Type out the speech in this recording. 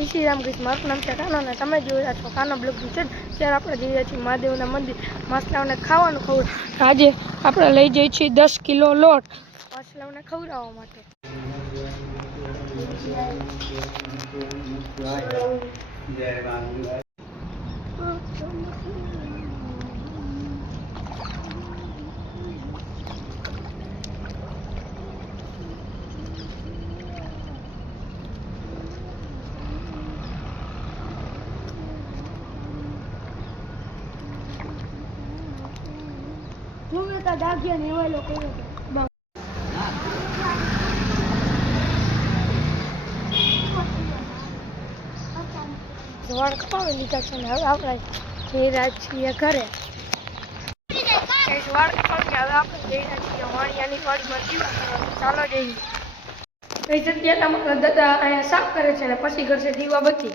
જય શ્રી રામ કૃષ્ણ. મારું નામ છે કાનો અને તમે જોઈ રહ્યા છો કાનો બ્લોગ છે. ત્યારે આપણે જઈ રહ્યા છીએ મહાદેવના મંદિર માછલાઓને ખાવાનું ખવડાવવા. આજે આપણે લઈ જઈએ છીએ 10 કિલો લોટ માછલાઓને ખવડાવવા માટે. હું તો દાગ્યા ને એવા લોકો વાળ કપાવી લીધા છે ને હવે આપણે જઈ રહ્યા છીએ ઘરે. વાળ કપાવી હવે આપણે જઈ રહ્યા છીએ વાણિયાની વાડીમાં દીવા કરવા. ચાલો જઈએ. એ જગ્યાએ અમારા દાદા અહીંયા સાફ કરે છે ને પછી કરશે દીવા બત્તી.